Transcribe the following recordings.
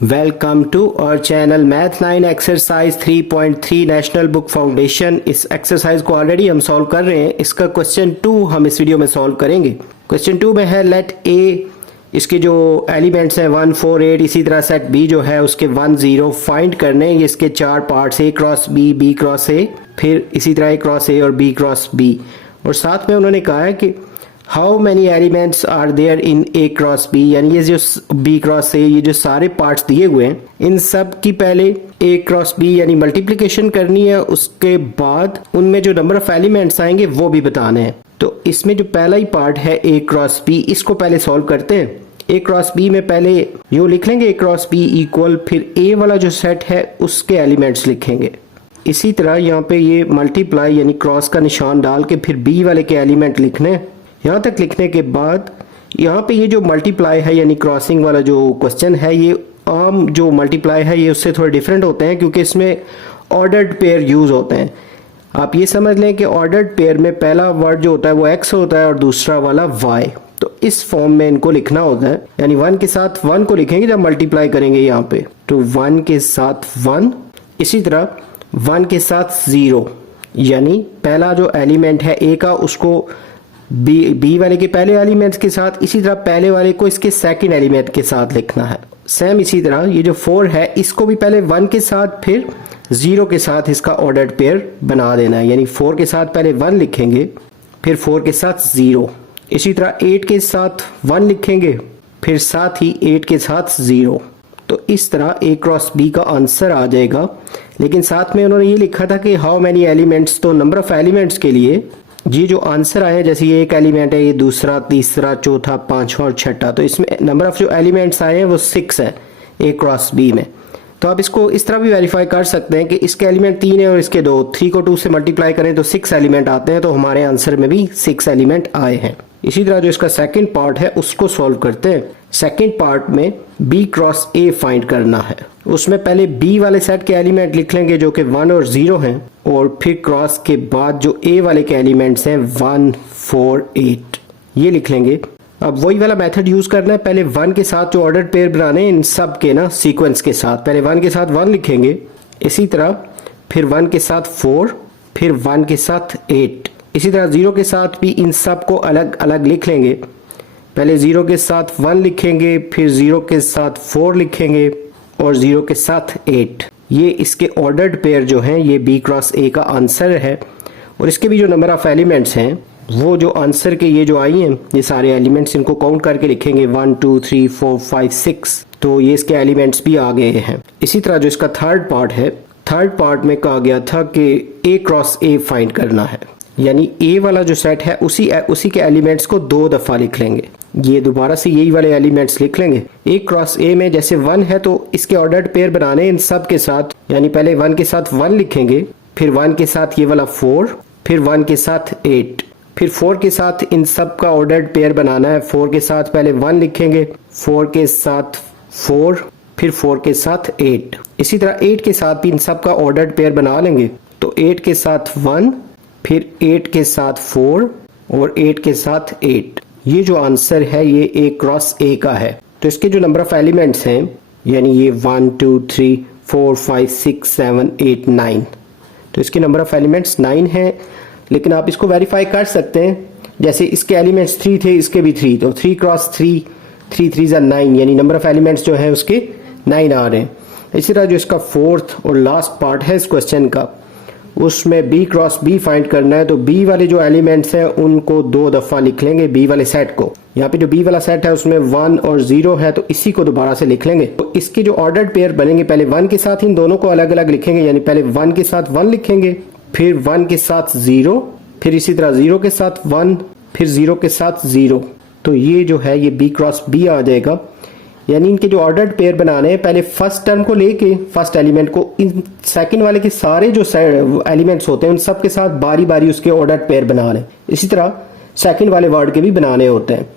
Welcome to our channel math 9 exercise 3.3 National Book Foundation. इस exercise को already हम solve कर रहे हैं। इसका क्वेश्चन 2 हम इस वीडियो में सॉल्व करेंगे। क्वेश्चन 2 में है लेट ए, इसके जो एलिमेंट्स हैं 1 4 8, इसी तरह सेट बी जो है उसके 1 0 फाइंड करने। ये इसके 4 parts A cross B, B cross A, फिर इसी तरह ए क्रॉस ए और बी क्रॉस बी। और साथ में उन्होंने कहा है कि how many elements are there in A cross B, यानी ये जो बी क्रॉस ए, ये जो सारे पार्ट्स दिए हुए हैं इन सब की पहले ए क्रॉस बी यानी मल्टीप्लिकेशन करनी है। उसके बाद उनमें जो नंबर ऑफ एलिमेंट्स आएंगे वो भी बताने हैं। तो इसमें जो पहला ही पार्ट है ए क्रॉस बी, इसको पहले सॉल्व करते हैं। ए क्रॉस बी में पहले यूं लिख लेंगे ए क्रॉस बी इक्वल, फिर ए वाला जो सेट है उसके एलिमेंट्स लिखेंगे। इसी तरह यहाँ पे ये मल्टीप्लाई यानी क्रॉस का निशान डाल के फिर बी वाले के एलिमेंट लिखने। यहाँ तक लिखने के बाद यहाँ पे ये जो मल्टीप्लाई है यानी क्रॉसिंग वाला जो क्वेश्चन है, ये आम जो मल्टीप्लाई है ये उससे थोड़े डिफरेंट होते हैं क्योंकि इसमें ऑर्डर्ड पेयर यूज होते हैं। आप ये समझ लें कि ऑर्डर्ड पेयर में पहला वर्ड जो होता है वो एक्स होता है और दूसरा वाला वाई। तो इस फॉर्म में इनको लिखना होता है, यानी 1 के साथ 1 को लिखेंगे जब मल्टीप्लाई करेंगे यहाँ पे, तो 1 के साथ 1, इसी तरह 1 के साथ 0, यानी पहला जो एलिमेंट है ए का उसको बी वाले के पहले एलिमेंट्स के साथ, इसी तरह पहले वाले को इसके सेकंड एलिमेंट के साथ लिखना है। सेम इसी तरह ये जो 4 है इसको भी पहले 1 के साथ फिर 0 के साथ इसका ऑर्डर्ड पेयर बना देना है, यानी 4 के साथ पहले 1 लिखेंगे फिर 4 के साथ 0, इसी तरह 8 के साथ 1 लिखेंगे फिर साथ ही 8 के साथ 0। तो इस तरह ए क्रॉस बी का आंसर आ जाएगा। लेकिन साथ में उन्होंने ये लिखा था कि हाउ मैनी एलिमेंट्स, तो नंबर ऑफ एलिमेंट्स के लिए ये जो आंसर आए, जैसे ये एक एलिमेंट है, ये दूसरा, तीसरा, चौथा, पांचवा और छठा, तो इसमें नंबर ऑफ जो एलिमेंट्स आए हैं वो 6 है ए क्रॉस बी में। तो आप इसको इस तरह भी वेरीफाई कर सकते हैं कि इसके एलिमेंट 3 है और इसके 2, 3 को 2 से मल्टीप्लाई करें तो 6 एलिमेंट आते हैं, तो हमारे आंसर में भी 6 एलिमेंट आए हैं। इसी तरह जो इसका सेकंड पार्ट है उसको सॉल्व करते हैं। सेकंड पार्ट में बी क्रॉस ए फाइंड करना है। उसमें पहले बी वाले सेट के एलिमेंट लिख लेंगे जो कि 1 और 0 हैं, और फिर क्रॉस के बाद जो ए वाले के एलिमेंट्स हैं 1 4 8 ये लिख लेंगे। अब वही वाला मेथड यूज करना है, पहले 1 के साथ जो ऑर्डर पेयर बनाने इन सब के ना सीक्वेंस के साथ, पहले 1 के साथ 1 लिखेंगे, इसी तरह फिर 1 के साथ 4, फिर 1 के साथ 8, इसी तरह 0 के साथ भी इन सब को अलग अलग लिख लेंगे। पहले 0 के साथ 1 लिखेंगे, फिर 0 के साथ 4 लिखेंगे और 0 के साथ 8। ये इसके ऑर्डर्ड पेयर जो हैं ये बी क्रॉस ए का आंसर है। और इसके भी जो नंबर ऑफ एलिमेंट्स हैं वो जो आंसर के ये जो आई हैं ये सारे एलिमेंट्स, इनको काउंट करके लिखेंगे 1 2 3 4 5 6, तो ये इसके एलिमेंट्स भी आ गए हैं। इसी तरह जो इसका थर्ड पार्ट है, थर्ड पार्ट में कहा गया था कि ए क्रॉस ए फाइंड करना है, यानी ए वाला जो सेट है उसी के एलिमेंट्स को 2 दफा लिख लेंगे। ये दोबारा से यही वाले एलिमेंट्स लिख लेंगे। ए क्रॉस ए में जैसे 1 है तो इसके ऑर्डर्ड पेयर बनाने इन सब के साथ, यानी पहले 1 के साथ 1 लिखेंगे, फिर 1 के साथ ये वाला 4, फिर 1 के साथ 8, फिर 4 के साथ इन सब का ऑर्डर्ड पेयर बनाना है। 4 के साथ पहले 1 लिखेंगे, 4 के साथ 4, फिर 4 के साथ 8, इसी तरह 8 के साथ भी इन सब का ऑर्डर्ड पेयर बना लेंगे। तो 8 के साथ 1, फिर 8 के साथ 4 और 8 के साथ 8। ये जो आंसर है ये ए क्रॉस ए का है। तो इसके जो नंबर ऑफ एलिमेंट्स हैं यानी ये 1 2 3 4 5 6 7 8 9, तो इसके नंबर ऑफ एलिमेंट्स 9 हैं। लेकिन आप इसको वेरीफाई कर सकते हैं, जैसे इसके एलिमेंट्स 3 थे, इसके भी 3, तो 3 क्रॉस 3, 3 3 9, यानी नंबर ऑफ एलिमेंट्स जो है उसके 9 आ रहे हैं। इसी तरह जो इसका फोर्थ और लास्ट पार्ट है इस क्वेश्चन का, उसमें बी क्रॉस बी फाइंड करना है। तो बी वाले जो एलिमेंट्स हैं उनको 2 दफा लिख लेंगे, बी वाले सेट को। यहाँ पे जो बी वाला सेट है उसमें 1 और 0 है, तो इसी को दोबारा से लिख लेंगे। तो इसके जो ऑर्डर्ड पेयर बनेंगे, पहले 1 के साथ इन दोनों को अलग अलग लिखेंगे, यानी पहले 1 के साथ 1 लिखेंगे, फिर 1 के साथ 0, फिर इसी तरह 0 के साथ 1, फिर 0 के साथ 0। तो ये जो है ये बी क्रॉस बी आ जाएगा। यानी इनके जो ऑर्डर्ड पेयर बनाने हैं, पहले फर्स्ट टर्म को लेके फर्स्ट एलिमेंट को इन सेकंड वाले के सारे जो एलिमेंट्स होते हैं उन सब के साथ बारी बारी उसके ऑर्डर्ड पेयर बना लें। इसी तरह सेकंड वाले वर्ड के भी बनाने होते हैं।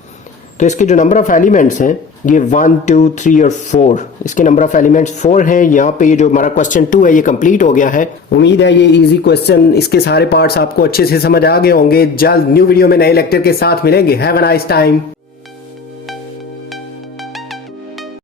तो इसके जो नंबर ऑफ एलिमेंट्स हैं ये 1 2 3 और 4, इसके नंबर ऑफ एलिमेंट्स 4 हैं। यहाँ पे ये जो हमारा क्वेश्चन 2 है ये कंप्लीट हो गया है। उम्मीद है ये इजी क्वेश्चन, इसके सारे पार्ट्स आपको अच्छे से समझ आ गए होंगे। जल्द न्यू वीडियो में नए लेक्चर के साथ मिलेंगे। Have a nice time.